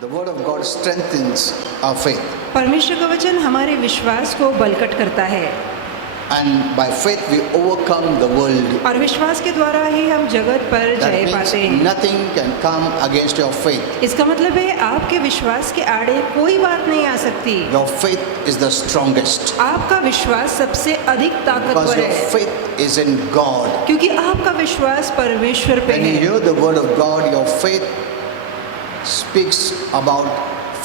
The word of God strengthens our faith. परमेश्वर का वचन हमारे विश्वास को बलकट करता है And by faith we overcome the world. और विश्वास के द्वारा ही हम जगत पर That जय पाते means हैं। nothing can come against your faith. इसका मतलब है आपके विश्वास के आड़े कोई बात नहीं आ सकती। Your faith is the strongest. आपका विश्वास सबसे अधिक Because ताकतवर your है faith is in God. क्योंकि आपका विश्वास परमेश्वर पे When you है। hear the word of God, your faith speaks about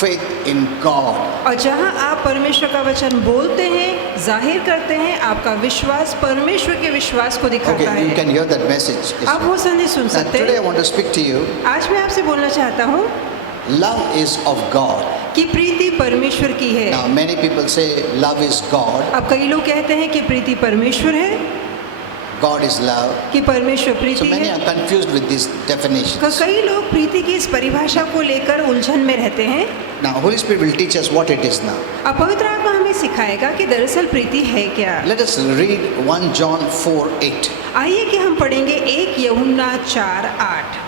faith in God. और जहाँ आप परमेश्वर का वचन बोलते हैं, जाहिर करते हैं, आपका विश्वास परमेश्वर के विश्वास को दिखाता Okay, you है। can hear that message. आप वो संदेश सुन Now, सकते today I हैं। want to speak to you. आज मैं आपसे बोलना चाहता हूँ Love is of God. कि प्रीति परमेश्वर की है। Now, many people say love is God. अब कई लोग कहते हैं कि प्रीति परमेश्वर है, God is love. कि परमेश्वर So प्रीति many है। are confused with these definitions. कई लोग प्रीति की इस परिभाषा को लेकर उलझन में रहते हैं। Now, Holy Spirit will teach us what it is now. अब पवित्र आत्मा हमें सिखाएगा कि दरअसल प्रीति है क्या। Let us read 1 John 4:8. आइए कि हम पढ़ेंगे 1 यूहन्ना 4:8।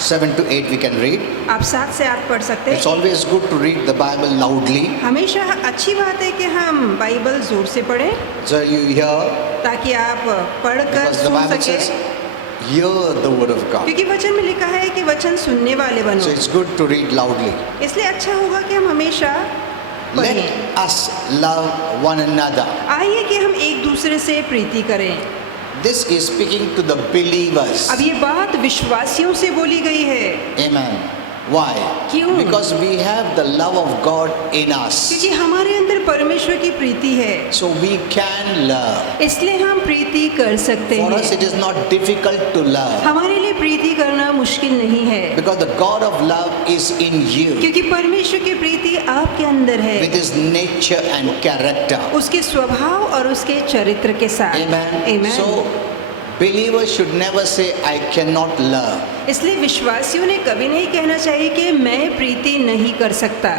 7 to 8 we can read. आप 7 से 8 पढ़ सकते It's हैं। always good to read the Bible loudly, हमेशा अच्छी बात है कि हम बाइबल जोर से पढ़ें so you hear, ताकि आप पढ़कर because the सुन Bible सके, says, hear the word of God. क्योंकि वचन में लिखा है कि वचन सुनने वाले So बनो। it's good to read loudly. इसलिए अच्छा होगा कि हम हमेशा पढ़ें। Let us love one another. आइए कि हम एक दूसरे से प्रीति करें। This is speaking to the believers. अब ये बात विश्वासियों से बोली गई है। Amen. Why? क्यों? Because we have the love of God in us. क्योंकि हमारे अंदर परमेश्वर की प्रीति है, So we can love. इसलिए हम प्रीति कर सकते For us हैं। it is not difficult to love. हमारे लिए प्रीति करना मुश्किल नहीं है, Because the God of love is in you. क्योंकि परमेश्वर की प्रीति आपके अंदर है, With his nature and character. उसके स्वभाव और उसके चरित्र के साथ। Amen. Amen. So believers should never say I cannot love. इसलिए विश्वासियों ने कभी नहीं कहना चाहिए कि मैं प्रीति नहीं कर सकता।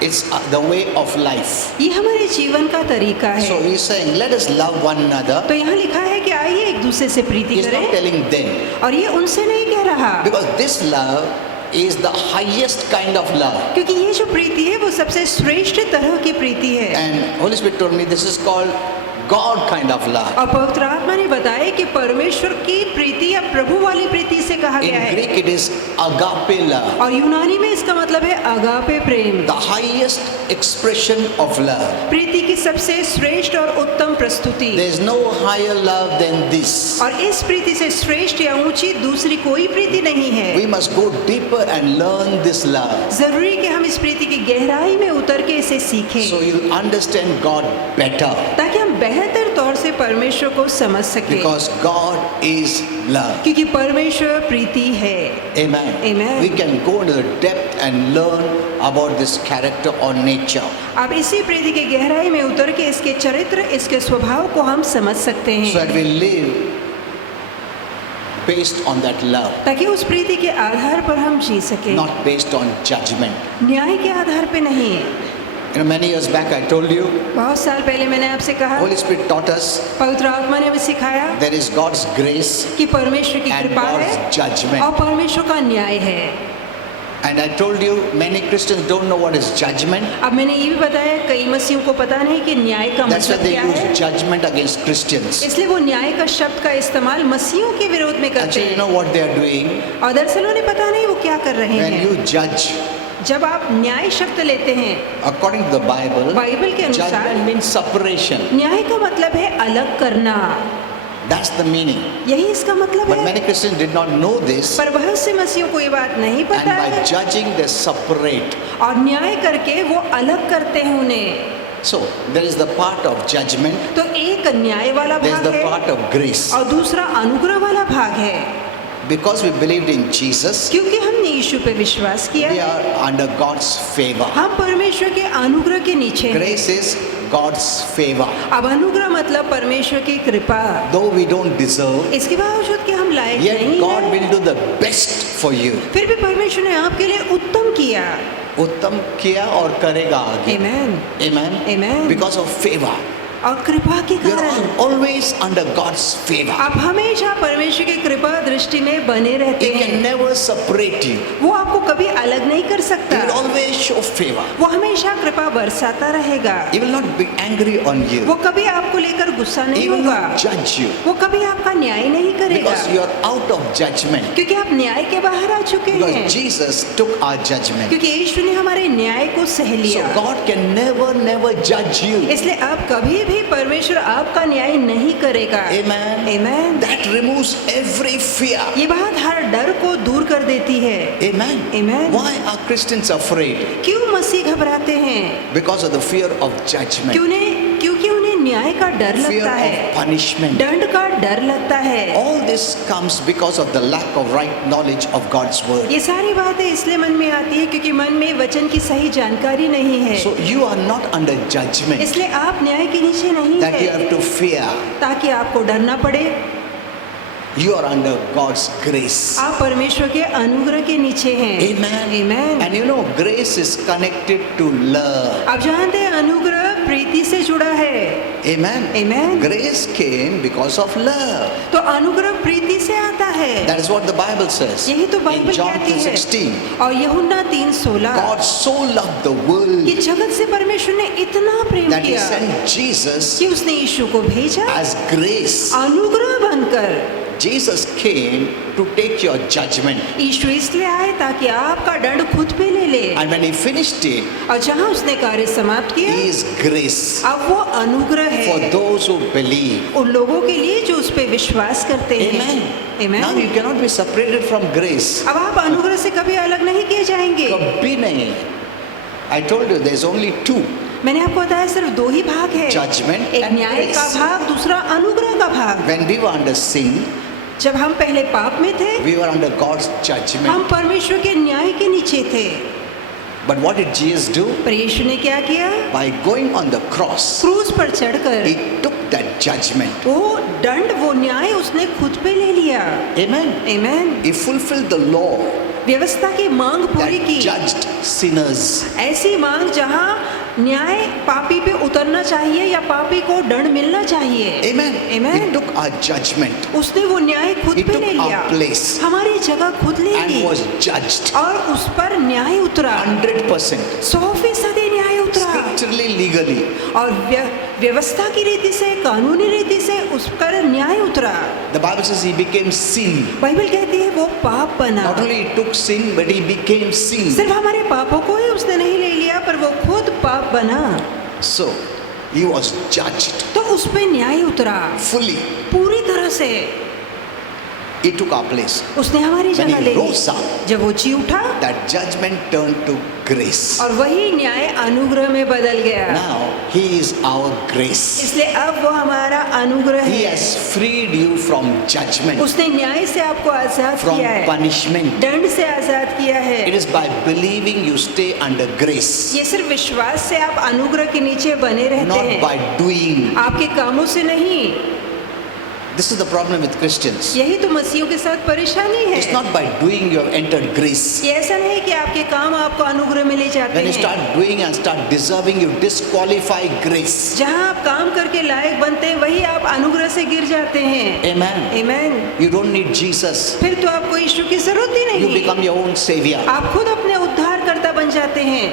It's the way of life. ये हमारे जीवन का तरीका So है। he's saying let us love one another. तो यहाँ लिखा है कि आइए एक दूसरे से प्रीति He's not करें, telling them. और ये उनसे नहीं कह रहा, Because this love is the highest kind of love. क्योंकि ये जो प्रीति है वो सबसे श्रेष्ठ तरह की प्रीति है। And Holy Spirit told me this is called God kind of love. और पवित्र आत्मा ने बताया कि परमेश्वर की प्रीति या प्रभु वाली प्रीति से कहा In गया है, Greek it is agape love. और यूनानी में इसका मतलब है agape Prem. The highest expression of love. प्रीति की सबसे श्रेष्ठ और उत्तम प्रस्तुति। There is no higher love than this. और इस प्रीति से श्रेष्ठ या ऊंची दूसरी कोई प्रीति नहीं है। We must go deeper and learn this love. जरूरी कि हम इस प्रीति की गहराई में उतर के इसे सीखें, So you'll understand God better. ताकि हम बेहतर तौर से परमेश्वर को समझ सकें, Because God is love. क्योंकि परमेश्वर प्रीति है। Amen. Amen. We can go into the depth and learn about this character or nature. अब इसी प्रीति की गहराई में उतर के इसके चरित्र, इसके स्वभाव को हम समझ सकते So हैं, that we live based on that love, ताकि उस प्रीति के आधार पर हम जी सकें, not based on judgment. न्याय के आधार पे नहीं। You know, many years back I told you, बहुत साल पहले मैंने आपसे कहा, Holy Spirit taught us पवित्र आत्मा ने हमें सिखाया there is God's grace कि परमेश्वर की and कृपा है God's judgment. और परमेश्वर का न्याय है। And I told you, many Christians don't know what is judgment. अब मैंने ये भी बताया कई मसीहों को पता नहीं कि न्याय का That's why मतलब they क्या है, use judgment against Christians. इसलिए वो न्याय का शब्द का इस्तेमाल मसीहों के विरोध में करते Actually, you हैं। know what they are doing? और दरअसल उन्हें पता नहीं वो क्या कर रहे When हैं। you judge, जब आप न्याय शब्द लेते हैं, according to the Bible, Bible के अनुसार judgment means separation. न्याय का मतलब है अलग करना, That's the meaning. यही इसका मतलब But है। many Christians did not know this, पर बहुत से मसीहों को ये बात नहीं and पता by है, judging they separate. और न्याय करके वो अलग करते हैं उन्हें। So there is the part of judgment, तो एक न्याय वाला there is भाग the है part of grace. और दूसरा अनुग्रह वाला भाग है। Because we believed in Jesus, क्योंकि हमने यीशु पे विश्वास किया we है, are under God's favor. हम परमेश्वर के अनुग्रह के नीचे हैं। Grace is God's favor. अब अनुग्रह मतलब परमेश्वर की कृपा, Though we don't deserve, इसके बावजूद कि हम लायक yet नहीं God हैं, will do the best for you. फिर भी परमेश्वर ने आपके लिए उत्तम किया। उत्तम किया और करेगा आगे. Amen. Amen. Amen. Because of favor. और कृपा के You are कारण always under God's favor. आप हमेशा परमेश्वर की कृपा दृष्टि में बने रहते He हैं। can never separate you. वो आपको कभी अलग नहीं कर He सकता। will always show favor. वो हमेशा कृपा बरसाता रहेगा। He will not be angry on you. वो कभी आपको लेकर गुस्सा He नहीं will होगा। not judge you वो कभी आपका न्याय नहीं करेगा, because you are out of judgment. क्योंकि आप न्याय के बाहर आ चुके हैं। Because Jesus took our judgment. क्योंकि यीशु ने हमारे न्याय को सह So लिया। God can never judge you. इसलिए अब कभी भी परमेश्वर आपका न्याय नहीं करेगा। Amen. Amen। That removes every fear. ये बात हर डर को दूर कर देती है। Amen. Amen। Why are Christians afraid? क्यों मसीह घबराते हैं? Because of the fear of judgment. क्योंकि उन्हें न्याय का डर Fear लगता है, of punishment. दंड का डर लगता है। All this comes because of the lack of right knowledge of God's word. ये सारी बातें इसलिए मन में आती है क्योंकि मन में वचन की सही जानकारी नहीं है। So you are not under judgment इसलिए आप न्याय के नीचे नहीं that you है have to fear. ताकि आपको डरना पड़े। You are under God's grace. आप परमेश्वर के अनुग्रह के नीचे हैं। Amen. Amen। And you know, grace is connected to love. आप जानते हैं अनुग्रह प्रीति से जुड़ा है। Amen. Amen। Grace came because of love. तो अनुग्रह प्रीति से आता है। That is what the Bible says. यही तो In बाइबल John कहती है। 3:16, और यूहन्ना 3:16 God so loved the world कि जगत से परमेश्वर ने इतना प्रेम that He किया sent Jesus कि उसने यीशु को भेजा as grace. अनुग्रह बनकर। Jesus came to take your judgment. यीशु इसलिए आए ताकि आपका दंड खुद पे ले ले। And when He finished it, और जहाँ उसने कार्य समाप्त किया, He is grace अब वो अनुग्रह for है those who believe. उन लोगों के लिए जो उस पे विश्वास करते हैं। Amen. Amen। Now you cannot be separated from grace. अब आप अनुग्रह से कभी अलग नहीं किए जाएंगे। कभी नहीं. I told you there's only two. मैंने आपको बताया सिर्फ दो ही भाग है, Judgment एक and न्याय का grace. भाग, दूसरा अनुग्रह का भाग। When we were under sin, जब हम पहले पाप में थे, we were under God's हम judgment. परमेश्वर के न्याय के नीचे थे। But what did Jesus do? पर यीशु ने क्या किया? By going on the cross, क्रूस पर चढ़कर He took that judgment. वो दंड, वो न्याय उसने खुद पे ले लिया। Amen. Amen। He fulfilled the law व्यवस्था की मांग पूरी that की, judged sinners. ऐसी मांग जहाँ न्याय पापी पे उतरना चाहिए या पापी को दंड मिलना चाहिए। Amen. Amen। He took our judgment उसने वो न्याय खुद He पे took ले लिया, our place हमारी जगह खुद ले and ली was judged और उस पर न्याय उतरा। 100%, 100% न्याय उतरा scripturally, legally. और व्यवस्था की रीति से, कानूनी रीति से उस पर न्याय उतरा। The Bible says He became sin. Bible कहती है वो पाप बना। Not only He took sin, but He became sin. सिर्फ हमारे पापों को ही उसने नहीं ले लिया, पर वो खुद पाप बना। So He was judged तो उस पे न्याय उतरा fully. पूरी तरह से। He took our place. उसने हमारी When जगह He ले ली। rose up, जब वो जी उठा that judgment turned to grace. और वही न्याय अनुग्रह में बदल गया। Now He is our grace. इसलिए अब वो हमारा अनुग्रह He है। has freed you from judgment, उसने न्याय से आपको आजाद from किया है, punishment. दंड से आजाद किया है। It is by believing you stay under grace, ये सिर्फ विश्वास से आप अनुग्रह के नीचे बने रहते not हैं, by doing. आपके कामों से नहीं। This is the problem with Christians. यही तो मसीहों के साथ परेशानी है। It's not by doing you have entered grace. ये ऐसा नहीं कि आपके काम आपको अनुग्रह में ले जाते When you हैं। start doing and start deserving, you disqualify grace. जहाँ आप काम करके लायक बनते हैं, वही आप अनुग्रह से गिर जाते हैं। Amen. Amen। You don't need Jesus. फिर तो आपको यीशु की जरूरत ही You नहीं, become your own savior. आप खुद अपने उद्धारकर्ता बन जाते हैं।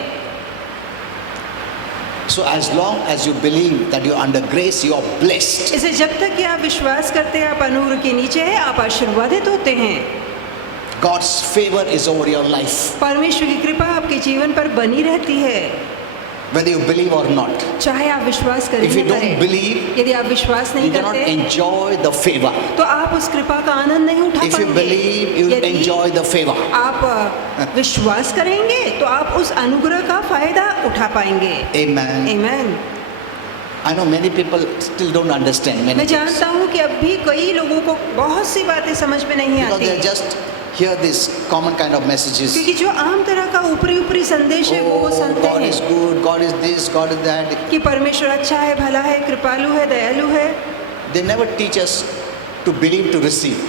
So as long as you believe that you're under grace, you are blessed. इसे जब तक कि आप विश्वास करते हैं आप अनुग्रह के नीचे हैं, आप आशीर्वादित होते हैं। God's favor is over your life, परमेश्वर की कृपा आपके जीवन पर बनी रहती है, whether you believe or not. चाहे आप विश्वास करें If you या don't करें। believe, यदि आप विश्वास नहीं you cannot करते enjoy the favor. तो आप उस कृपा का आनंद नहीं उठा If you पाएंगे। believe, you will यदि enjoy the favor. आप विश्वास करेंगे तो आप उस अनुग्रह का फायदा उठा पाएंगे। Amen. Amen। I know many people still don't understand many मैं things जानता हूँ कि अब भी कई लोगों को बहुत सी बातें समझ में नहीं because आती, they just hear these common kind of messages. क्योंकि जो आम तरह का ऊपरी संदेश है वो Oh, सुनते God is हैं good, God is this, God is that. कि परमेश्वर अच्छा है, भला है, कृपालु है, दयालु है। They never teach us to believe to receive.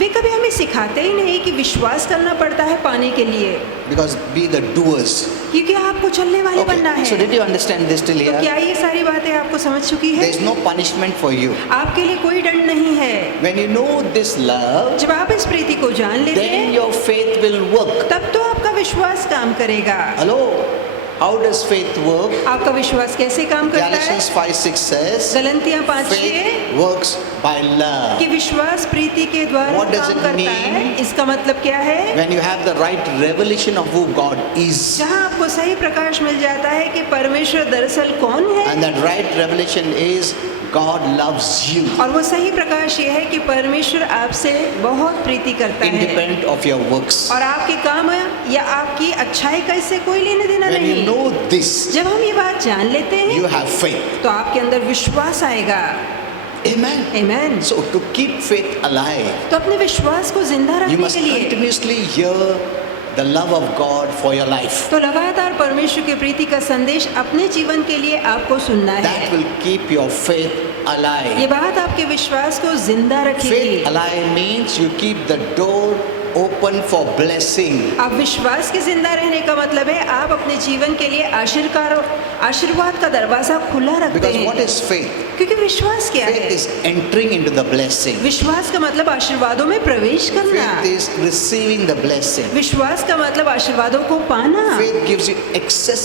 वे कभी हमें सिखाते ही नहीं कि विश्वास करना पड़ता है पाने के लिए, Because be the doers. क्योंकि आपको चलने वाले बनना Okay. है। So did you understand this till तो here? क्या ये सारी बातें आपको समझ चुकी है? There is no punishment for you. आपके लिए कोई दंड नहीं है। When you know this love, जब आप इस प्रीति को जान लेते then हैं, your faith will work. तब तो आपका विश्वास काम करेगा। Hello? How does faith work? आपका विश्वास कैसे काम करता है? Galatians 5:6 says, गलतियां 5:6 faith works by love. कि विश्वास प्रीति के द्वारा What does काम it करता है। mean? इसका मतलब क्या है? When you have the right revelation of who God is, जहाँ आपको सही प्रकाश मिल जाता है कि परमेश्वर दरअसल कौन है, and that right revelation is God loves you, और वो सही प्रकाश ये है कि परमेश्वर आपसे बहुत प्रीति करता है, independent of your works. और आपके काम या आपकी अच्छाई का इससे कोई लेने देना When you नहीं। know this, जब हम ये बात जान लेते you हैं have faith. तो आपके अंदर विश्वास आएगा। Amen. आमीन। So to keep faith alive, तो अपने विश्वास को जिंदा you रखने must के लिए continuously hear the love of God for your life. तो लगातार परमेश्वर की प्रीति का संदेश अपने जीवन के लिए आपको सुनना That है। will keep your faith ये alive. बात आपके विश्वास को जिंदा रखेगी। Faith alive means you keep the door open for blessing. आप विश्वास के जिंदा रहने का मतलब है आप अपने जीवन के लिए आशीर्वाद का दरवाजा खुला रखते Because हैं। what is faith? क्योंकि विश्वास क्या Faith है? is entering into the blessing. विश्वास का मतलब आशीर्वादों में प्रवेश करना। Faith is receiving the blessing. विश्वास का मतलब आशीर्वादों को पाना। Faith gives you access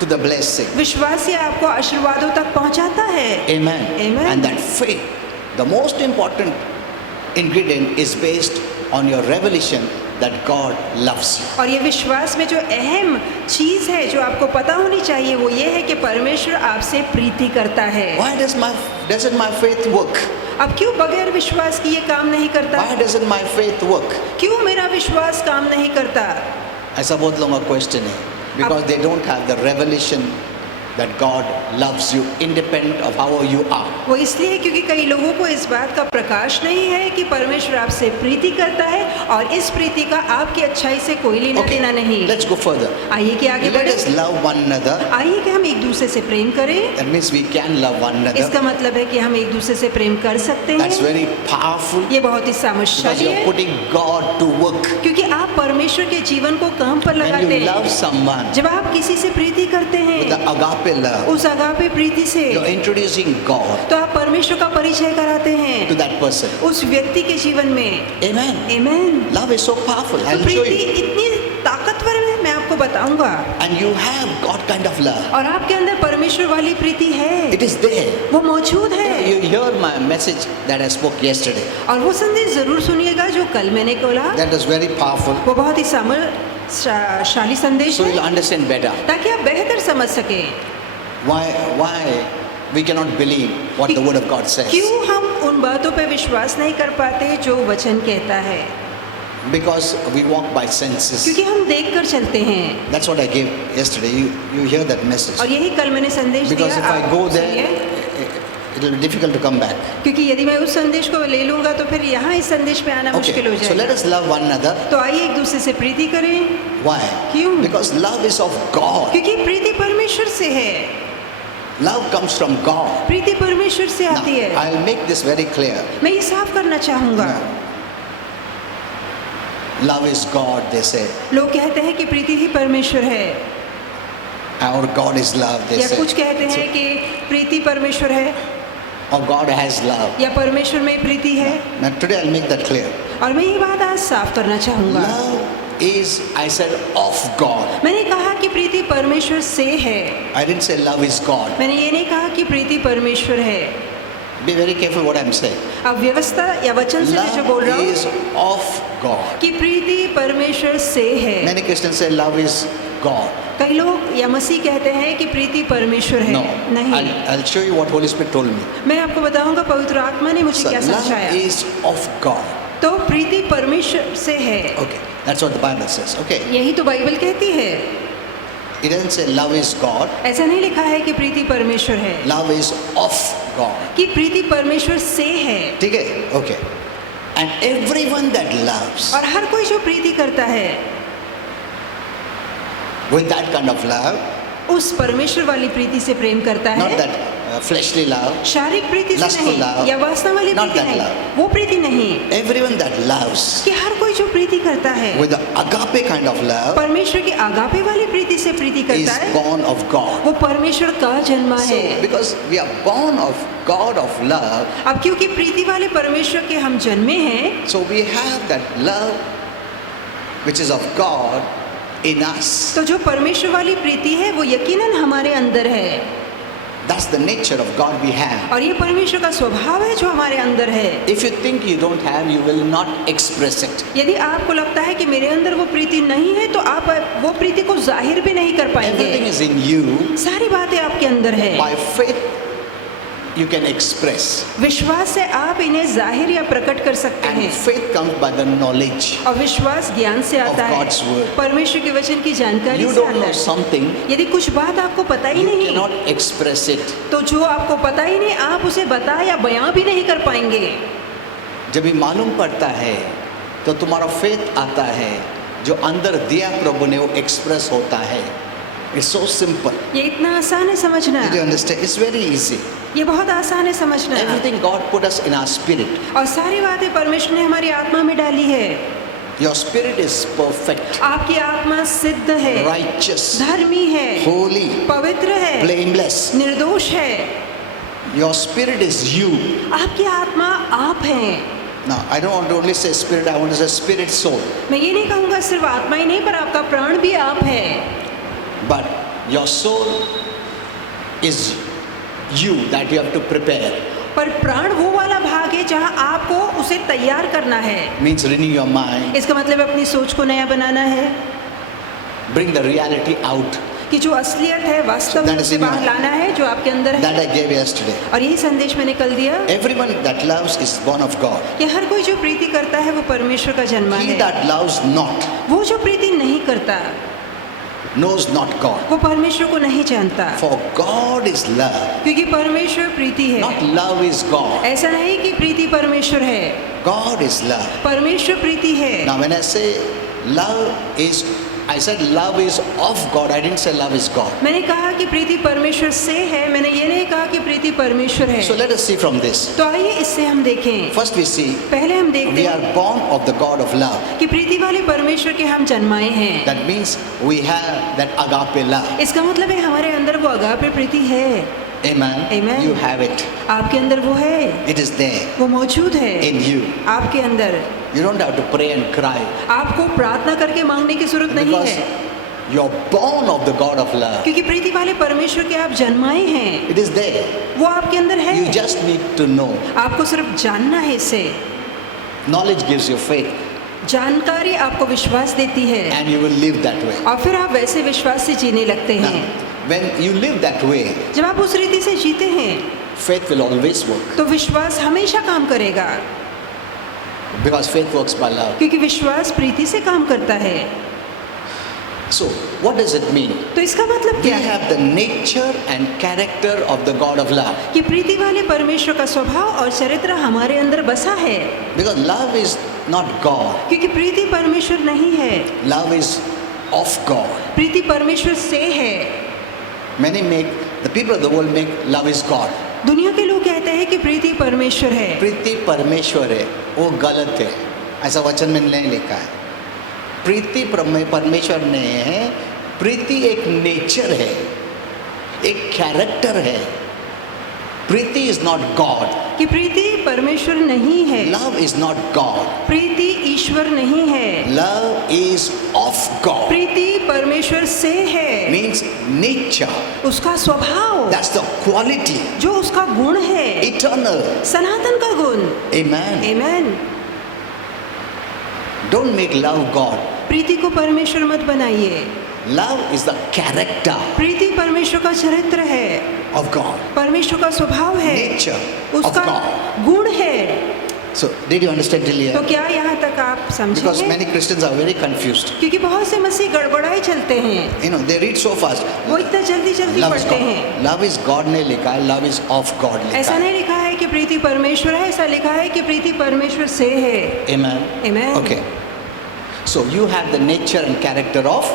to the blessing. विश्वास ये आपको आशीर्वादों तक पहुंचाता है। Amen. Amen. And that faith, the most important ingredient is based on your revelation that God loves you. और ये विश्वास में जो अहम चीज है जो आपको पता होनी चाहिए वो ये है कि परमेश्वर आपसे प्रीति करता है। Why doesn't my faith work? अब क्यों बगैर विश्वास की ये काम नहीं करता? Why doesn't my faith work? क्यों मेरा विश्वास काम नहीं करता? ऐसा बहुत लोगों का क्वेश्चन है because they don't have the revelation that God loves you independent of how you are. वो इसलिए क्योंकि कई लोगों को इस बात का प्रकाश नहीं है कि परमेश्वर आपसे प्रीति करता है और इस प्रीति का आपकी अच्छाई से कोई लेना देना नहीं। Let's go further. आइए कि आगे Let बढ़े। us love one another. आइए कि हम एक दूसरे से प्रेम करें। That means we can love one इसका another. मतलब है कि हम एक दूसरे से प्रेम कर सकते That's हैं। very powerful ये बहुत ही because सामर्थ्यशाली you're है putting God to work. क्योंकि आप परमेश्वर के जीवन को काम पर When लगाते you love हैं। someone जब आप किसी से प्रीति करते with the हैं agape love, उस अगापे प्रीति से you're introducing God तो आप परमेश्वर का परिचय कराते to हैं that person. उस व्यक्ति के जीवन में। Amen. आमीन। Love is so powerful. तो I'll show प्रीति you. इतनी ताकतवर है, मैं आपको बताऊंगा। And you have God kind of love. और आपके अंदर परमेश्वर वाली प्रीति है, It is there. वो मौजूद है। You hear my message that I spoke yesterday. और वो संदेश जरूर सुनिएगा जो कल मैंने बोला, That was very powerful. वो बहुत ही सामर्थ्यशाली संदेश So you'll है understand better ताकि आप बेहतर समझ सके why we cannot believe what the word of God says. क्यों हम उन बातों पे विश्वास नहीं कर पाते जो वचन कहता है। Because we walk by senses. क्योंकि हम देख कर चलते हैं। That's what I gave yesterday. You hear that message. और यही कल मैंने संदेश दिया। Because if I आप go सुनिए। there, it will be difficult to come back. क्योंकि यदि मैं उस संदेश को ले लूंगा तो फिर यहाँ इस संदेश पे आना मुश्किल हो Okay. So let जाएगा। us love one another. तो आइए एक दूसरे से प्रीति करें। Why? क्यों? Because love is of God. क्योंकि प्रीति परमेश्वर से है। Love comes from God. प्रीति परमेश्वर से Now, आती है। I'll make this very clear. मैं ये साफ करना चाहूंगा। Love is God, they say. लोग कहते हैं कि प्रीति ही परमेश्वर है, Or God is love, they या say. कुछ कहते हैं कि प्रीति परमेश्वर है, Or God has love. या परमेश्वर में प्रीति है। Now today I'll make that clear. और मैं ये बात आज साफ करना चाहूंगा। Love is, I said, of God. मैंने कहा कि प्रीति परमेश्वर से है, I didn't say love is God. मैंने ये नहीं कहा कि प्रीति परमेश्वर है। Be very careful what I'm saying. अब व्यवस्था या वचन से मैं जो बोल रहा Love हूँ is of God. कि प्रीति परमेश्वर से है। Many Christians say love is God. कई लोग या मसीह कहते हैं कि प्रीति परमेश्वर है। No. नहीं, I'll show you what Holy Spirit told me. मैं आपको बताऊंगा पवित्र आत्मा ने मुझे So क्या love समझाया। is of God. तो प्रीति परमेश्वर से है, Okay. That's what the Bible says. Okay. यही तो बाइबल कहती है। It doesn't say love is God. ऐसा नहीं लिखा है कि प्रीति परमेश्वर है, Love is of God. कि प्रीति परमेश्वर से है। ठीक है? Okay. And everyone that loves और हर कोई जो प्रीति करता है with that kind of love, उस परमेश्वर वाली प्रीति से प्रेम करता not है। that fleshly love, शारीरिक प्रीति से Lustful नहीं love. या वासना वाली Not प्रीति that नहीं, love. वो प्रीति नहीं everyone that loves कि हर कोई जो प्रीति करता है with the agape kind of love परमेश्वर की आगापे वाली प्रीति से प्रीति is करता है, born of God. वो परमेश्वर का जन्मा So, है। because we are born of God of love, अब क्योंकि प्रीति वाले परमेश्वर के हम जन्मे हैं, so we have that love which is of God in us. तो जो परमेश्वर वाली प्रीति है वो यकीनन हमारे अंदर है That's the nature of God we have. और ये परमेश्वर का स्वभाव है जो हमारे अंदर है। If you think you don't have, you will not express it. यदि आपको लगता है कि मेरे अंदर वो प्रीति नहीं है तो आप वो प्रीति को जाहिर भी नहीं कर Everything पाएंगे। is in you. सारी बातें आपके अंदर है, By faith, you can express. विश्वास से आप इन्हें जाहिर या प्रकट कर सकते And हैं faith comes by the knowledge. और विश्वास ज्ञान से आता है, God's word. परमेश्वर के वचन की जानकारी You से don't आता know है। something, यदि कुछ बात आपको पता ही you नहीं cannot express it. तो जो आपको पता ही नहीं आप उसे बता या बयां भी नहीं कर पाएंगे। जब ये मालूम पड़ता है तो तुम्हारा फेथ आता है, जो अंदर दिया प्रभु ने वो एक्सप्रेस होता है। It's so simple. ये इतना आसान है समझना, Did you understand? It's very easy. ये बहुत आसान है समझना। Everything God put us in our spirit. और सारी बातें परमेश्वर ने हमारी आत्मा में डाली है। Your spirit is perfect, आपकी आत्मा सिद्ध है, righteous, धर्मी है, holy, पवित्र है, blameless. निर्दोष है। Your spirit is you. आपकी आत्मा आप हैं। Now, I don't want to only say spirit, I want to say spirit, soul. मैं ये नहीं कहूँगा सिर्फ आत्मा ही नहीं पर आपका प्राण भी आप है। But your soul is you that you have to prepare. पर प्राण वो वाला भाग है जहाँ आपको उसे तैयार करना है। Means renew your mind, इसका मतलब अपनी सोच को नया बनाना है bring the reality out. कि जो असलियत है वास्तव में That is उसे in your बाहर heart. लाना है जो आपके अंदर That है। I gave yesterday. और यही संदेश मैंने कल दिया Everyone that loves is born of God. कि हर कोई जो प्रीति करता है वो परमेश्वर का जन्मा He है। that loves not वो जो प्रीति नहीं करता knows not God. वो परमेश्वर को नहीं जानता, For God is love. क्योंकि परमेश्वर प्रीति है। Not love is God. ऐसा नहीं कि प्रीति परमेश्वर है, God is love. परमेश्वर प्रीति है। Now when I say love is, I said love is of God. I didn't say love is God. मैंने कहा कि प्रीति परमेश्वर से है, मैंने ये नहीं कहा कि प्रीति परमेश्वर है। So let us see from this. तो आइए इससे हम देखें। First we see पहले हम देखते we हैं are born of the God of love. कि प्रीति वाले परमेश्वर के हम जन्माए हैं। That means we have that agape love. इसका मतलब है हमारे अंदर वो अगापे प्रीति है। Amen. Amen. You have it. आपके अंदर वो है, It is there वो मौजूद है in you. आपके अंदर। You don't have to pray and cry आपको प्रार्थना करके मांगने की जरूरत नहीं because है, you're born of the God of love. क्योंकि प्रीति वाले परमेश्वर के आप जन्माए हैं, It is there. वो आपके अंदर है। You just need to know. आपको सिर्फ जानना है इसे। Knowledge gives you faith जानकारी आपको विश्वास देती है and you will live that way. और फिर आप वैसे विश्वास से जीने लगते Now, हैं। when you live that way, जब आप उस रीति से जीते हैं faith will always work तो विश्वास हमेशा काम करेगा, because faith works by love. क्योंकि विश्वास प्रीति से काम करता है। So, what does it mean? तो इसका मतलब We क्या है have the nature and character of the God of love. कि प्रीति वाले परमेश्वर का स्वभाव और चरित्र हमारे अंदर बसा है, Because love is not God, क्योंकि प्रीति परमेश्वर नहीं है, love is of God. प्रीति परमेश्वर से है। Many make, the people of the world make love is God. दुनिया के लोग कहते हैं कि प्रीति परमेश्वर है, प्रीति परमेश्वर है, वो गलत है, ऐसा वचन में नहीं लिखा है। प्रीति परमेश्वर नहीं है, प्रीति एक नेचर है, एक कैरेक्टर है। प्रीति इज नॉट गॉड, कि प्रीति परमेश्वर नहीं है, लव इज नॉट गॉड, प्रीति ईश्वर नहीं है, लव इज ऑफ गॉड, प्रीति परमेश्वर से है, मीन्स नेचर, उसका स्वभाव, दैट्स द क्वालिटी, जो उसका गुण है, इटर्नल। सनातन का गुण। आमेन। आमेन। डोंट मेक लव गॉड, प्रीति को परमेश्वर मत बनाइए। लव इज द कैरेक्टर प्रीति परमेश्वर का चरित्र है, ऑफ गॉड, परमेश्वर का स्वभाव है, नेचर ऑफ उसका गॉड। गुण है। So, did you understand till तो here? क्या यहाँ तक आप Because समझेंगे? many Christians are very confused. क्योंकि बहुत से मसीह गड़बड़ाए चलते हैं, You know, they read so fast. वो इतना जल्दी जल्दी Love is पढ़ते God. हैं। Love is God ने लिखा है, love is of God लिखा ऐसा है। नहीं लिखा है कि प्रीति परमेश्वर है, ऐसा लिखा है कि प्रीति परमेश्वर से है। Amen. Amen. Okay. So you have the nature and character of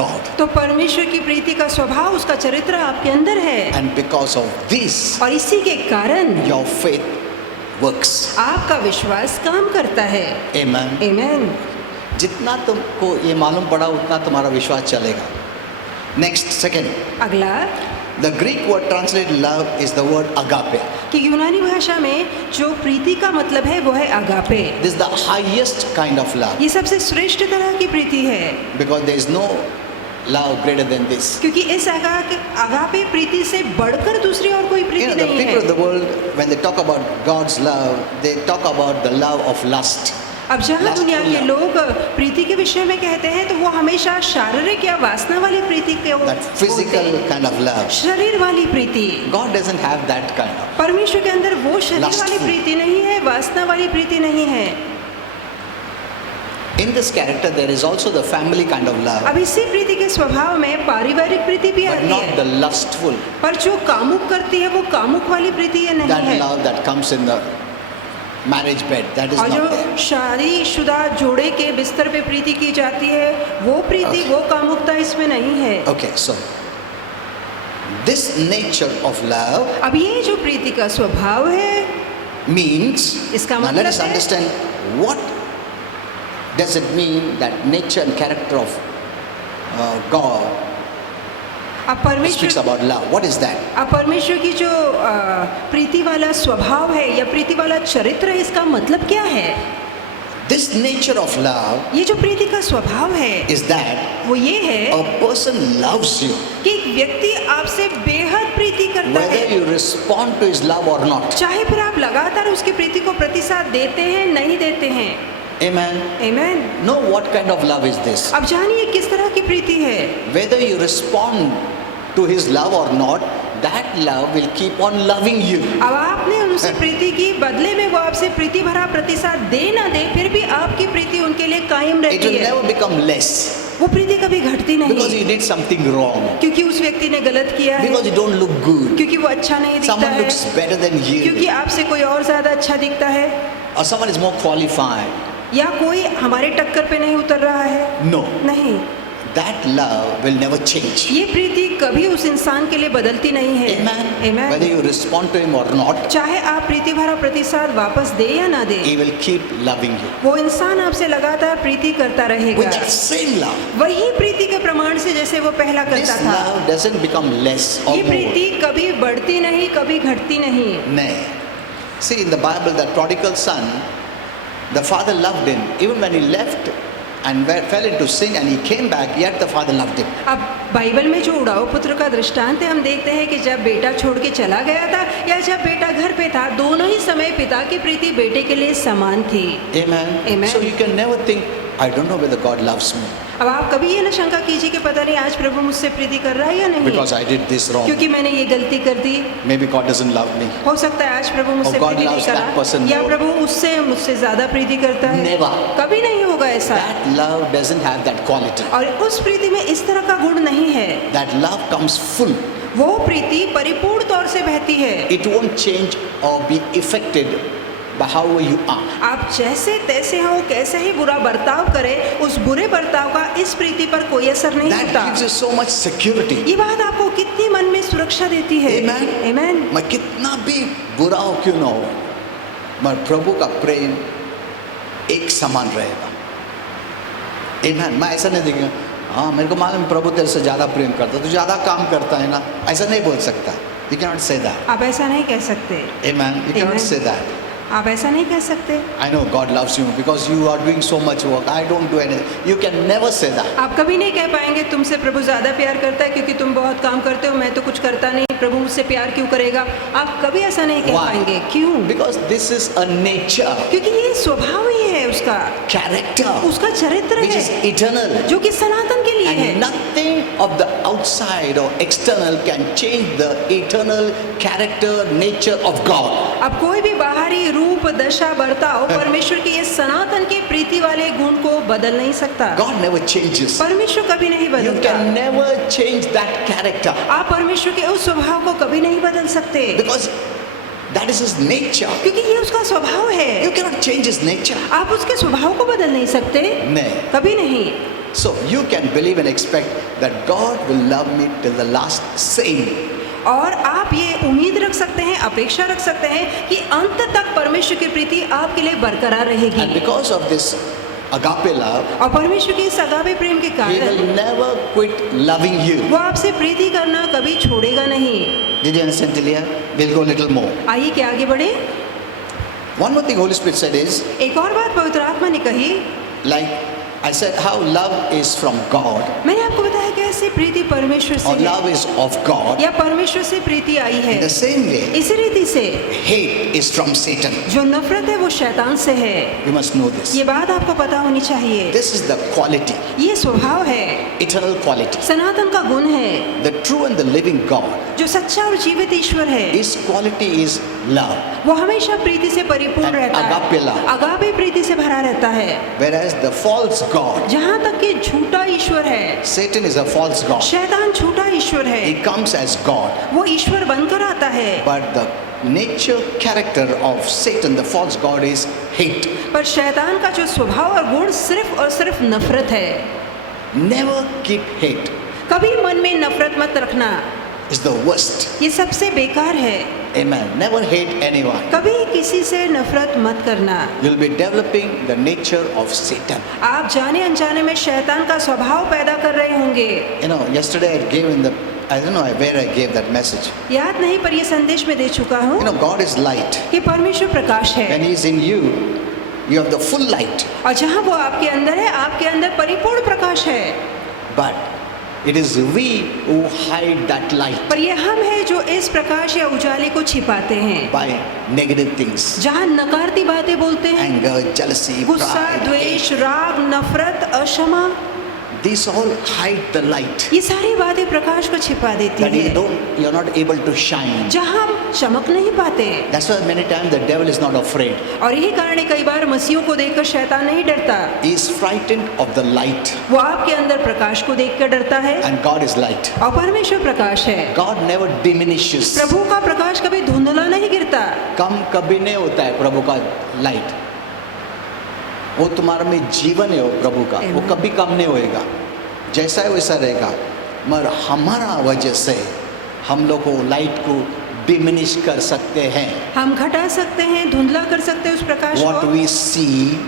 God. तो परमेश्वर की प्रीति का स्वभाव, उसका चरित्र आपके अंदर है, And because of this, और इसी के कारण your faith works. आपका विश्वास काम करता है। Amen. आमेन। जितना तुमको ये मालूम पड़ा उतना तुम्हारा विश्वास चलेगा. Next, second. अगला, The Greek word translated love is the word agape. कि यूनानी भाषा में जो प्रीति का मतलब है वो है agape. This is the highest kind of love ये सबसे श्रेष्ठ तरह की प्रीति है, because there is no love greater than this. क्योंकि इस अगापे प्रीति से बढ़कर दूसरी और कोई You प्रीति know, the नहीं people of है। the world, when they talk about God's love, they talk about the love of lust. अब जहाँ Lustful दुनिया के love. लोग प्रीति के विषय में कहते हैं तो वो हमेशा शारीरिक या वासना वाली प्रीति के That physical kind of love. शरीर वाली प्रीति। God doesn't have that kind of. परमेश्वर के अंदर वो शरीर वाली Lustful. प्रीति नहीं है, वासना वाली प्रीति नहीं है। In this character, there is also the family kind of love, अब इसी प्रीति के स्वभाव में पारिवारिक प्रीति भी but आती not है, the lustful. पर जो कामुक करती है वो कामुक वाली प्रीति ये नहीं That है। love that comes in the marriage bed, that is और not जो there. शादीशुदा जोड़े के बिस्तर पे प्रीति की जाती है वो प्रीति, Okay. वो कामुकता इसमें नहीं है। Okay, so this nature of love अब ये जो प्रीति का स्वभाव है, means, इसका now let मतलब us है- understand what does it mean, that nature and character of God अब speaks परमेश्वर about love. What is that? अब परमेश्वर की जो प्रीति वाला स्वभाव है या प्रीति वाला चरित्र है, इसका मतलब क्या है? This nature of love ये जो प्रीति का स्वभाव है is that वो ये है a person loves you कि एक व्यक्ति आपसे बेहद प्रीति करता whether है, you respond to his love or not. चाहे फिर आप लगातार उसकी प्रीति को प्रतिसाद देते हैं नहीं देते हैं। Amen. Amen. Know what kind of love is this. अब जानिए किस तरह की प्रीति है। Whether you respond to his love or not, that love will keep on loving you. अब आपने उनसे प्रीति की, बदले में वो आपसे प्रीति भरा प्रतिसाद दे ना दे, फिर भी आपकी प्रीति उनके लिए कायम It रहती will है। never become less वो प्रीति कभी घटती because नहीं, you did something wrong, क्योंकि उस व्यक्ति ने गलत किया है, because you don't look good, क्योंकि वो अच्छा नहीं दिखता someone है, looks better than क्योंकि you, आपसे कोई और ज्यादा अच्छा दिखता है, or someone is more qualified. या कोई हमारे टक्कर पे नहीं उतर रहा है। No, नहीं, that love will never change. ये प्रीति कभी उस इंसान के लिए बदलती नहीं है। Amen. Amen. Whether you respond to him or not, चाहे आप प्रीति भरा प्रतिसाद वापस दे या ना दे, he will keep loving you. वो इंसान आपसे लगातार प्रीति करता रहेगा, With that same love, वही प्रीति के प्रमाण से जैसे वो पहला this करता था। love doesn't become less or ये more. प्रीति कभी बढ़ती नहीं, कभी घटती नहीं। Nay. See, in the Bible, that prodigal son, the father loved him. Even when he left and fell into sin and he came back, yet the father loved him. अब Bible में जो उड़ाऊ पुत्र का दृष्टांत है, हम देखते हैं कि जब बेटा छोड़ के चला गया था या जब बेटा घर पे था, दोनों ही समय पिता की प्रीति बेटे के लिए समान थी। Amen. Amen. So you can never think, I don't know whether God loves me अब आप कभी ये ना शंका कीजिए कि पता नहीं आज प्रभु मुझसे प्रीति कर रहा है या नहीं, because I did this wrong. क्योंकि मैंने ये गलती कर दी। Maybe God doesn't love me. हो सकता है आज प्रभु मुझसे Or God प्रीति नहीं loves कर that person रहा, या more. प्रभु उससे मुझसे ज्यादा प्रीति करता है। Never. कभी नहीं होगा ऐसा। That love doesn't have that quality. और उस प्रीति में इस तरह का गुण नहीं है। That love comes full. वो प्रीति परिपूर्ण तौर से बहती है। It won't change or be affected by however you are. आप जैसे तैसे हो, कैसे ही बुरा बर्ताव करें, उस बुरे बर्ताव का इस प्रीति पर कोई असर नहीं That होता। gives you so much security. ये बात आपको कितनी मन में सुरक्षा देती है। Amen. आमेन। मैं कितना भी बुरा हो क्यों ना हो, मगर प्रभु का प्रेम एक समान रहेगा। Amen. मैं ऐसा नहीं देखेगा, हाँ मेरे को मालूम है प्रभु तेरे से ज़्यादा प्रेम करता है, तू ज़्यादा काम करता है ना, ऐसा नहीं बोल सकता। You cannot say that. आप ऐसा नहीं कह सकते। Amen. You cannot Amen. say that. आप ऐसा नहीं कह सकते। I know God loves you because you are doing so much work. I don't do anything. You can never say that. आप कभी नहीं कह पाएंगे तुमसे प्रभु ज्यादा प्यार करता है क्योंकि तुम बहुत काम करते हो, मैं तो कुछ करता नहीं, प्रभु मुझसे प्यार क्यों करेगा। आप कभी ऐसा नहीं कह Why? पाएंगे। क्यों? Because this is a nature, क्योंकि ये स्वभाव ही है उसका, character, उसका चरित्र which is है eternal. जो कि सनातन के लिए है। And nothing of the outside or external can change the eternal character, nature of God. अब कोई भी बाहरी रूप, दशा, बर्ताव परमेश्वर की ये सनातन के प्रीति वाले गुण को बदल नहीं सकता। God never changes. परमेश्वर कभी नहीं You बदलता। can never change that character आप परमेश्वर के उस स्वभाव को कभी नहीं बदल सकते, because That is his nature. क्योंकि ये उसका स्वभाव है। You cannot change his nature. आप उसके स्वभाव को बदल नहीं सकते, नहीं. कभी नहीं। So you can believe and expect that God will love me till the last same. और आप ये उम्मीद रख सकते हैं, अपेक्षा रख सकते हैं कि अंत तक परमेश्वर की प्रीति आपके लिए बरकरार And रहेगी। because of this agape love, और परमेश्वर के इस अगापे प्रेम के he कारण will never quit loving you. वो आपसे प्रीति करना कभी छोड़ेगा नहीं। Did you understand till here? We'll go a little more. आइए कि आगे बढ़े। One more thing Holy Spirit said is, एक और बात पवित्र आत्मा ने कही, like I said, how love is from God मैंने आपको बताया कैसे प्रीति परमेश्वर से or है love is of God. या परमेश्वर से प्रीति आई है। In the same way, इसी रीति से hate is from Satan. जो नफरत है वो शैतान से है। You must know this. ये बात आपको पता होनी चाहिए। This is the quality, ये स्वभाव है, eternal quality. सनातन का गुण है। The true and the living God, जो सच्चा और जीवित ईश्वर है his quality is love. वो हमेशा प्रीति से परिपूर्ण And रहता agape है, love. अगापे प्रीति से भरा रहता है। Whereas the false God, जहाँ तक कि झूठा ईश्वर है, Satan is a false God. शैतान झूठा ईश्वर है, He comes as God. वो ईश्वर बनकर आता है। But the nature, character of Satan, the false God, is hate. पर शैतान का जो स्वभाव और गुण सिर्फ और सिर्फ नफरत है। Never keep hate. कभी मन में नफरत मत रखना, It's the worst. ये सबसे बेकार है। Amen. Never hate anyone. कभी किसी से नफरत मत करना। You'll be developing the nature of Satan. आप जाने अनजाने में शैतान का स्वभाव पैदा कर रहे होंगे। You know, yesterday I gave in the, I don't know where I gave that message. याद नहीं पर ये संदेश में दे चुका हूँ You know, God is light. कि परमेश्वर प्रकाश है When He is in you, you have the full light. और जहाँ वो आपके अंदर है, आपके अंदर परिपूर्ण प्रकाश है। But it is we who hide that light पर ये हम हैं जो इस प्रकाश या उजाले को छिपाते हैं, by negative things. जहाँ नकारती बातें बोलते हैं, Anger, jealousy, गुस्सा, pride. द्वेष, राग, नफरत, अक्षमा, These all hide the light. ये सारी बातें प्रकाश को छिपा देती That है, you're not able to shine. जहाँ हम चमक नहीं पाते। That's why many times the devil is not afraid. और यही कारण है कई बार मसीहों को देखकर शैतान नहीं डरता, He is frightened of the light. वो आपके अंदर प्रकाश को देखकर डरता है। And God is light. और परमेश्वर प्रकाश है। God never diminishes. प्रभु का प्रकाश कभी धुंधला नहीं गिरता। कम कभी नहीं होता है प्रभु का लाइट। वो तुम्हारे में जीवन है वो प्रभु का, वो Amen. कभी कम नहीं होएगा, जैसा है वैसा रहेगा। मगर हमारा वजह से हम लोग को लाइट को डिमिनिश कर सकते हैं। हम घटा सकते हैं, धुंधला कर सकते हैं उस प्रकाश What को, we see,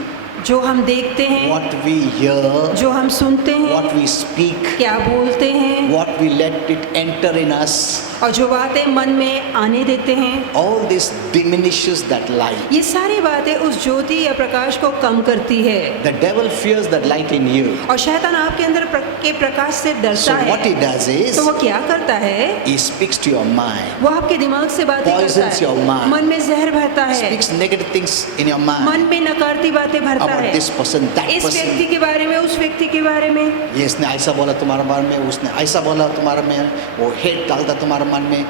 जो हम देखते हैं, what we hear, जो हम सुनते हैं, what we speak, क्या बोलते हैं, what we let it enter in us, और जो बातें मन में आने देते हैं, all this diminishes that light. ये सारी बातें उस ज्योति या प्रकाश को कम करती है। The devil fears that light in you. और शैतान आपके अंदर के प्रकाश से So डरता what he है। does is, तो वो क्या करता है? he speaks to your mind, वो आपके दिमाग से बातें करता Poisons your है, mind. मन में जहर भरता है, speaks negative things in your mind मन में नकारती बातें भरता about है, this person, that इस व्यक्ति person. के बारे में, उस व्यक्ति के बारे में। ये इसने ऐसा बोला तुम्हारे बारे में, उसने ऐसा बोला तुम्हारे में, वो हेट डालता तुम्हारे मन में.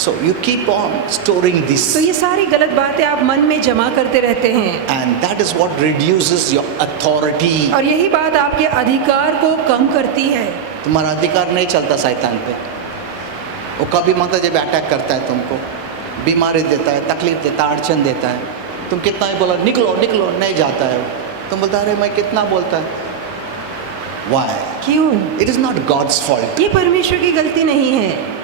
So you keep on storing this, तो ये सारी गलत बातें आप मन में जमा करते रहते हैं, and that is what reduces your authority. और यही बात आपके अधिकार को कम करती है। तुम्हारा अधिकार नहीं चलता शैतान पे। वो कभी मांगता जब अटैक करता है तुमको, बीमारी देता है, तकलीफ देता है, अड़चन देता है, तुम कितना ही बोला निकलो निकलो, नहीं जाता है वो। तुम बोलता अरे मैं कितना बोलता है। Why? क्यों? It is not God's fault. ये परमेश्वर की गलती नहीं है,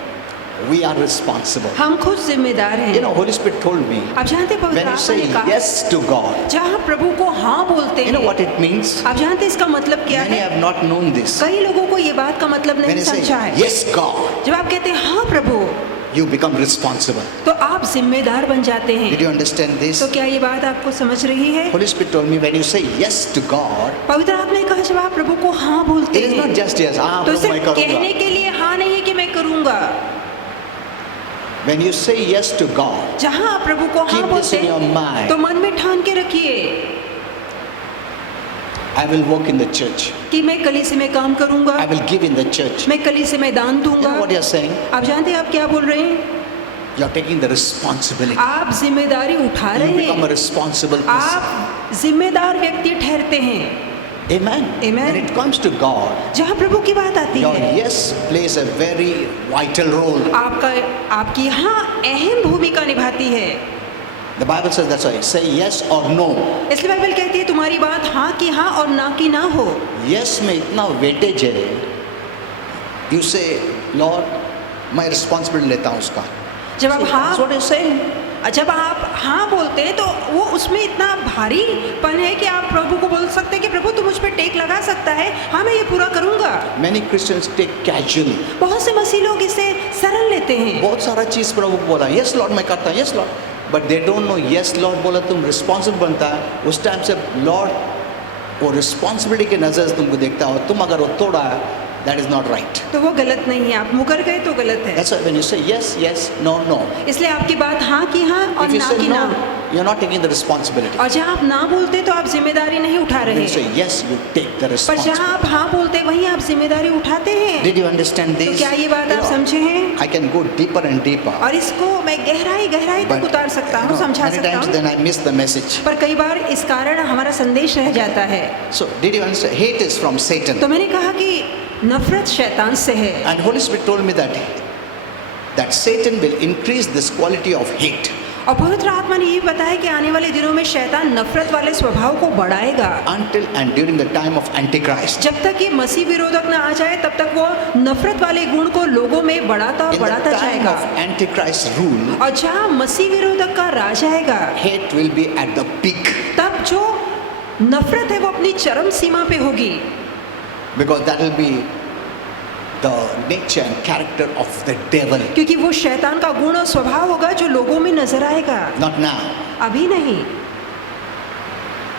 We are responsible. हम खुद जिम्मेदार You हैं। know, Holy Spirit told me, आप जानते हैं पवित्र when you आत्मा say ने कहा, yes to God, जहाँ प्रभु को हाँ बोलते you know हैं, what it means? आप जानते हैं इसका मतलब क्या Many है? have not known this. कई लोगों को ये बात का मतलब When नहीं you say समझा है। yes God, जब आप कहते हैं हाँ प्रभु, you become responsible. तो आप जिम्मेदार बन जाते Did हैं। you understand this? तो क्या ये बात आपको समझ रही है? Holy Spirit told me, when you say yes to God, पवित्र आत्मा ने कहा जब आप प्रभु को हाँ बोलते it is not हैं, just yes, तो प्रभु मैं सिर्फ कहने करूँगा. के लिए हाँ नहीं है कि मैं करूँगा। When you say yes to God, जहाँ आप प्रभु को हाँ keep this बोलते in your हैं, mind. तो मन में ठान के रखिए I will work in the church. कि मैं कलीसिया में काम करूँगा, I will give in the church. मैं कलीसिया में दान You दूंगा। know what you're saying? आप जानते हैं आप क्या बोल रहे हैं? You're taking the responsibility. आप जिम्मेदारी उठा You रहे become a हैं, responsible person. आप जिम्मेदार व्यक्ति ठहरते हैं। Amen. Amen. When it comes to God, जहाँ प्रभु की बात आती your है, yes plays a very vital role. आपकी यहाँ अहम भूमिका निभाती है। The Bible says that's why. Say yes or no. इसलिए बाइबल कहती है तुम्हारी बात हाँ की हाँ और ना की ना हो। Yes में इतना वेटेज है. You say, Lord, मैं responsibility लेता हूँ उसका. जब आप See, that's what he's saying. जब आप हाँ बोलते हैं तो वो उसमें इतना भारीपन है कि आप प्रभु को बोल सकते हैं कि प्रभु तू मुझ पे टेक लगा सकता है, हाँ मैं ये पूरा करूँगा। Many Christians take casually. बहुत से मसीह लोग इसे सरल लेते हैं। बहुत सारा चीज़ प्रभु को बोला, yes Lord मैं करता हूँ, yes Lord. But they don't know, yes Lord बोला तुम responsible बनता है, उस टाइम से Lord वो responsibility के नज़र से तुमको देखता हो, तुम अगर वो तोड़ा that is not right. तो वो गलत नहीं है, आप मुकर गए तो गलत है। That's why when you say yes, yes, no, no. इसलिए आपकी बात हाँ की हाँ और If you ना say की ना। no, you're not taking the responsibility. और जहाँ आप ना बोलते तो आप जिम्मेदारी नहीं उठा When रहे। you say yes, you take the पर responsibility. जहाँ आप हाँ बोलते वहीं आप जिम्मेदारी उठाते हैं। Did you understand तो this? क्या ये बात You आप know, समझे हैं? I can go deeper and deeper. और इसको मैं गहराई तक But उतार सकता हूँ, समझा many सकता times हूँ। then I miss the message. पर कई बार इस कारण हमारा संदेश रह जाता है। So did you understand? Hate is from Satan. तो मैंने कहा कि नफरत शैतान से है। And Holy Spirit told me that Satan will increase this quality of hate और पवित्र आत्मा ने ये बताया कि आने वाले दिनों में शैतान नफरत वाले स्वभाव को बढ़ाएगा। until and during the time of Antichrist. जब तक ये मसीह विरोधक ना आ जाए तब तक वो नफरत वाले गुण को लोगों में बढ़ाता और In the बढ़ाता time जाएगा। of Antichrist rule, और जहाँ मसीह विरोधक का राज आएगा hate will be at the peak तब जो नफरत है वो अपनी चरम सीमा पे होगी। because that will be the nature and character of the devil. क्योंकि वो शैतान का गुण और स्वभाव होगा जो लोगों में नजर आएगा, Not now. अभी नहीं।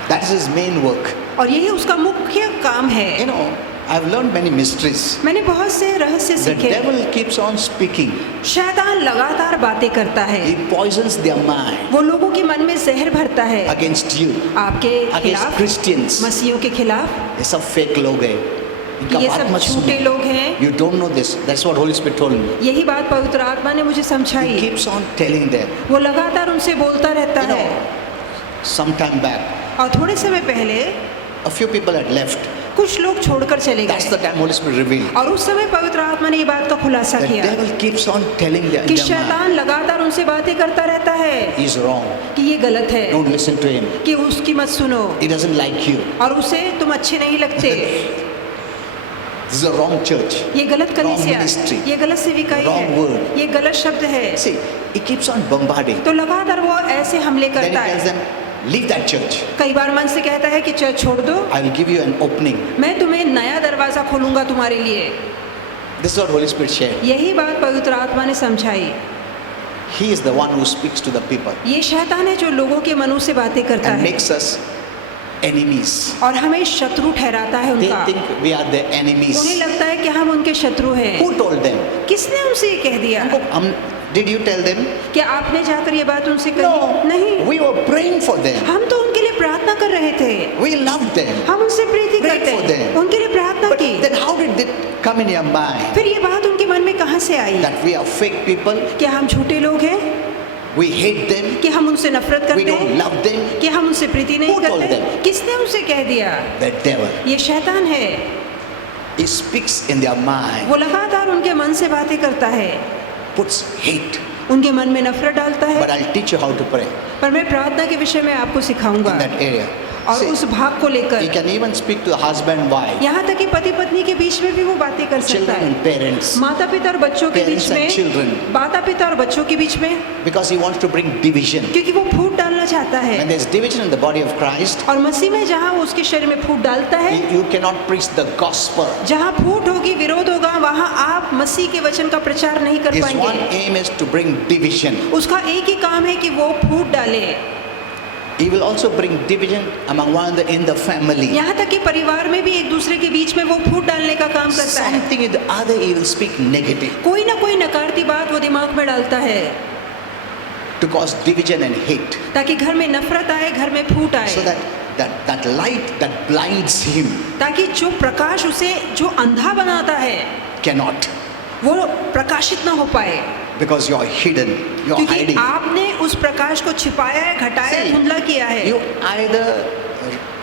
That is his main work. और यही उसका मुख्य काम है। You know, I've learned many mysteries. मैंने बहुत से रहस्य The सीखे। devil keeps on speaking. शैतान लगातार बातें करता है, He poisons their mind वो लोगों के मन में जहर भरता है, against you, आपके against खिलाफ, Christians. मसीहियों के खिलाफ। ये सब फेक लोग हैं, इनका ये बात सब मत झूठे सुनो. लोग हैं। You don't know this. That's what Holy Spirit told me. यही बात पवित्र आत्मा ने मुझे He समझाई। keeps on telling them. वो लगातार उनसे बोलता रहता You है। know, some time back, और थोड़े समय पहले a few people had left. कुछ लोग छोड़कर चले That's गए the time Holy Spirit revealed. और उस समय पवित्र आत्मा ने ये बात का खुलासा The किया devil keeps on telling them कि शैतान लगातार उनसे बातें करता रहता है he's wrong. कि ये गलत है, Don't listen to him. कि उसकी मत सुनो He doesn't like you. और उसे तुम अच्छे नहीं लगते। This is a wrong church. ये गलत कलीसिया, ministry. ये गलत सेविकाई Wrong है, word. ये गलत शब्द है। See, he keeps on bombarding. तो लगातार वो ऐसे हमले Then he करता tells है। them, leave that church. कई बार मन से कहता है कि चर्च छोड़ दो, I will give you an opening. मैं तुम्हें नया दरवाजा खोलूंगा तुम्हारे लिए। This is what Holy Spirit shared. यही बात पवित्र आत्मा ने समझाई। He is the one who speaks to the people ये शैतान है जो लोगों के मनों से बातें करता and है makes us enemies. और हमें शत्रु ठहराता है They उनका। think we are the enemies. उन्हें लगता है कि हम उनके शत्रु हैं। Who told them? किसने उनसे ये कह दिया? Did you tell them? क्या आपने जाकर ये बात उनसे कही? No. नहीं, We were praying for them. हम तो उनके लिए प्रार्थना कर रहे थे, We loved them. हम उनसे प्रीति Prayed करते for them. उनके लिए प्रार्थना But की। then how did it come in your mind फिर ये बात उनके मन में कहाँ से आई? that we are fake people? क्या हम झूठे लोग हैं? We hate them. कि हम उनसे नफरत We करते don't हैं? love them. कि हम उनसे प्रीति नहीं Who told करते? them? किसने उनसे कह दिया? The devil. ये शैतान है, He speaks in their mind, वो लगातार उनके मन से बातें करता है, puts hate. उनके मन में नफरत डालता But है। I'll teach you how to pray पर मैं प्रार्थना के विषय में आपको सिखाऊंगा in that area. और See, उस भाग को he लेकर can even speak to the husband and wife, यहाँ तक कि पति पत्नी के बीच में भी वो बातें कर सकता children है, and parents, माता पिता और बच्चों के बीच Parents and में, children. माता पिता और बच्चों के बीच में, because he wants to bring division. क्योंकि वो फूट डालना चाहता है। When there's division in the body of Christ, और मसीह में जहाँ वो उसके शरीर में फूट डालता है, you cannot preach the gospel. जहाँ फूट होगी, विरोध होगा, वहाँ आप मसीह के वचन का प्रचार नहीं कर His one पाएंगे। aim is to bring division. उसका एक ही काम है कि वो फूट डाले। He will also bring division among one another in the family. यहाँ तक कि परिवार में भी एक दूसरे के बीच में वो फूट डालने का काम करता है। Something in the other he will speak negative कोई ना कोई नकारती बात वो दिमाग में डालता है to cause division and hate, ताकि घर में नफरत आए, घर में फूट so आए, that light that blinds him ताकि जो प्रकाश उसे जो अंधा बनाता है cannot, वो प्रकाशित ना हो पाए, because you are hidden, you are क्योंकि hiding. आपने उस प्रकाश को छिपाया है, घटाया है, See, धुंधला किया है। You either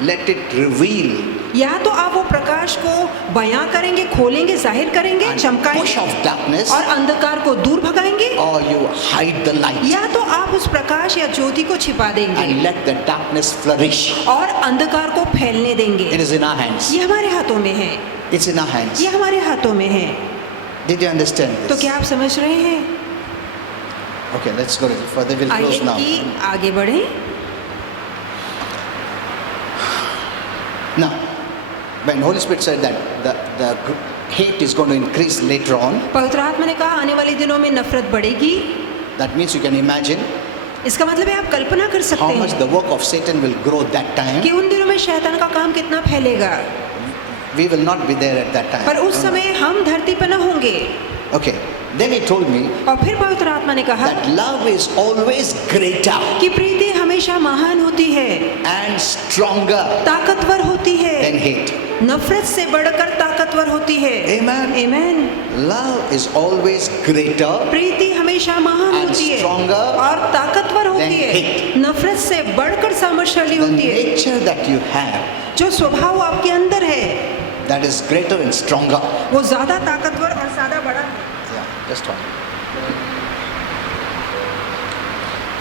let it reveal या तो आप वो प्रकाश को बयां करेंगे, खोलेंगे, जाहिर करेंगे, and चमकाएंगे push off darkness, और अंधकार को दूर भगाएंगे, or you hide the light या तो आप उस प्रकाश या ज्योति को छिपा देंगे and let the darkness flourish. और अंधकार को फैलने देंगे। It is in our hands. ये हमारे हाथों में है, It's in our hands. ये हमारे हाथों में है। Did you understand तो this? क्या आप समझ रहे हैं? Okay, let's go further. We'll आइए close now. कि आगे बढ़े। Now, when Holy Spirit said that the hate is going to increase later on, पवित्र आत्मा ने कहा आने वाले दिनों में नफरत बढ़ेगी। that means you can imagine इसका मतलब है आप कल्पना कर how सकते much हैं the work of Satan will grow that time. कि उन दिनों में शैतान का काम कितना फैलेगा, We will not be there at that time. पर उस समय हम धरती पर न होंगे। Okay, then he told me और फिर पवित्र आत्मा ने कहा that love is always greater कि प्रीति हमेशा महान होती है, and stronger ताकतवर होती है, than hate. नफरत से बढ़कर ताकतवर होती है। Amen. Amen. Love is always greater प्रीति हमेशा महान and होती है stronger और ताकतवर होती than है, hate. नफरत से बढ़कर सामर्थ्यशाली The होती है। nature that you have, जो स्वभाव आपके अंदर है that is greater and stronger. वो ज्यादा ताकतवर और ज्यादा बड़ा है। Yeah, just one.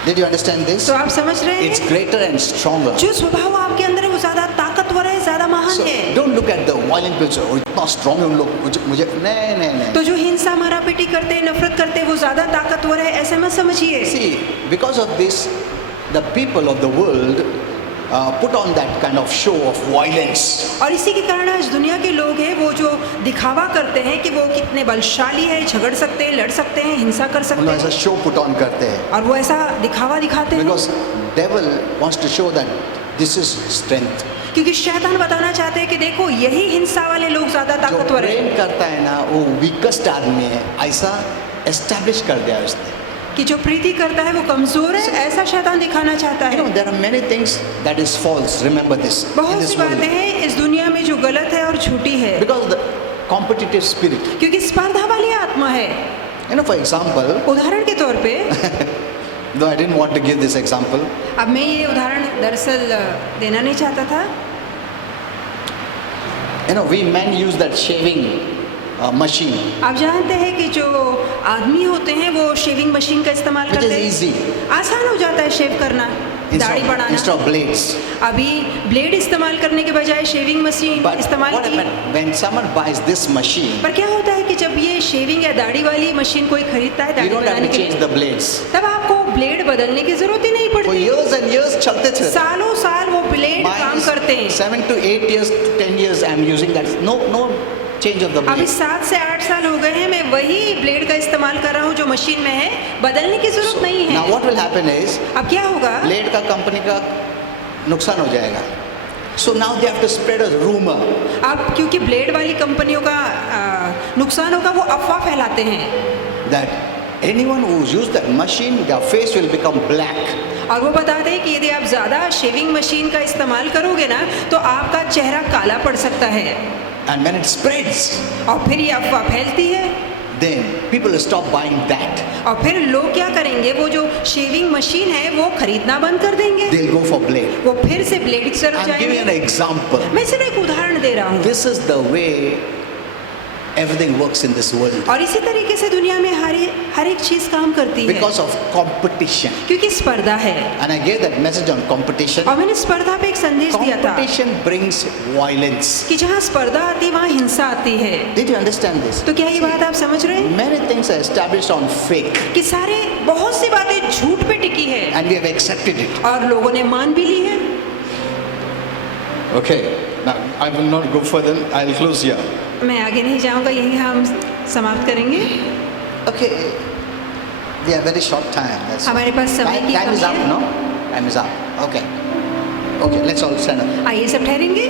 Did you understand this? तो आप समझ रहे It's हैं greater and stronger. जो स्वभाव आपके अंदर है वो ज्यादा ताकतवर है, ज्यादा महान So है। don't look at the violent people. Oh, इतना strong है उन लोग मुझे नहीं. तो जो हिंसा मारापीटी करते हैं, नफरत करते हैं, वो ज्यादा ताकतवर है, ऐसे मत समझिए। See, because of this, the people of the world put on that kind of show of violence. और इसी के कारण आज दुनिया के लोग हैं वो जो दिखावा करते हैं कि वो कितने बलशाली है, झगड़ सकते हैं, लड़ सकते हैं, हिंसा कर सकते उन्होंने ऐसा हैं, show put on करते हैं. और वो ऐसा दिखावा दिखाते हैं Because devil wants to show that this is strength. क्योंकि शैतान बताना चाहते हैं कि देखो यही हिंसा वाले लोग ज्यादा जो ताकतवर है, प्रेम करता है ना वो weakest आदमी है, ऐसा establish कर दिया उसने. कि जो प्रीति करता है वो कमजोर है, ऐसा शैतान दिखाना चाहता You know, है। there are many things that is false. Remember this. In बहुत this सी world. बातें हैं इस दुनिया में जो गलत है और झूठी है, Because the competitive spirit. क्योंकि स्पर्धा वाली आत्मा है। You know, for example, उदाहरण के तौर पे, though I didn't want to give this example, अब मैं ये उदाहरण दरअसल देना नहीं चाहता था। you know, we men use that shaving machine, आप जानते हैं कि जो आदमी होते हैं वो शेविंग मशीन का इस्तेमाल which करते is हैं, easy आसान हो जाता है शेव करना, दाढ़ी instead बढ़ाना। of blades. अभी ब्लेड इस्तेमाल करने के बजाय शेविंग मशीन But इस्तेमाल what की। happened when someone buys this machine? पर क्या होता है कि जब ये शेविंग या दाढ़ी वाली मशीन कोई खरीदता है You दाढ़ी don't have बनाने to के change लिए, the blades. तब आपको ब्लेड बदलने की जरूरत ही नहीं For पड़ती। years and years चलते थे. सालों साल वो ब्लेड Mine काम is करते हैं। 7 to 8 years, 10 years I'm using that. No change of the अभी blade. 7 से 8 साल हो गए हैं, मैं वही ब्लेड का इस्तेमाल कर रहा हूँ जो मशीन में है, बदलने की जरूरत नहीं Now है। what will happen is अब क्या होगा, blade का कंपनी का नुकसान हो जाएगा. So now they have to spread a rumor अब क्योंकि ब्लेड वाली कंपनियों का नुकसान होगा, वो अफवाह फैलाते हैं that anyone who use that machine, their face will become black. और वो बताते हैं कि यदि आप ज़्यादा शेविंग मशीन का इस्तेमाल करोगे ना तो आपका चेहरा काला पड़ सकता है, And when it spreads, और फिर ये अफवाह फैलती है, then people will stop buying that. और फिर लोग क्या करेंगे, वो जो शेविंग मशीन है वो खरीदना बंद कर देंगे, They'll go for blade. वो फिर से ब्लेड की तरफ I'm giving an जाएंगे। example. मैं सिर्फ एक उदाहरण दे रहा हूँ। This is the way everything works in this world. और इसी तरीके से दुनिया में हर एक चीज काम करती है, Because of competition. क्योंकि स्पर्धा है। And I gave that message on competition. और मैंने स्पर्धा पे एक संदेश दिया था Competition brings violence. कि जहाँ स्पर्धा आती है वहाँ हिंसा आती है। Did you understand this? तो क्या ये बात आप समझ रहे हैं Many things are established on fake कि बहुत सी बातें झूठ पे टिकी है and we have accepted it. और लोगों ने मान भी ली है। Okay, now I will not go further. I'll close here. मैं आगे नहीं जाऊंगा, यही हम समाप्त करेंगे। Okay, we have very short time. That's हमारे पास समय की time is कमी up, है। no? Time is up. Okay. Okay, let's all stand up. आइए सब ठहरेंगे।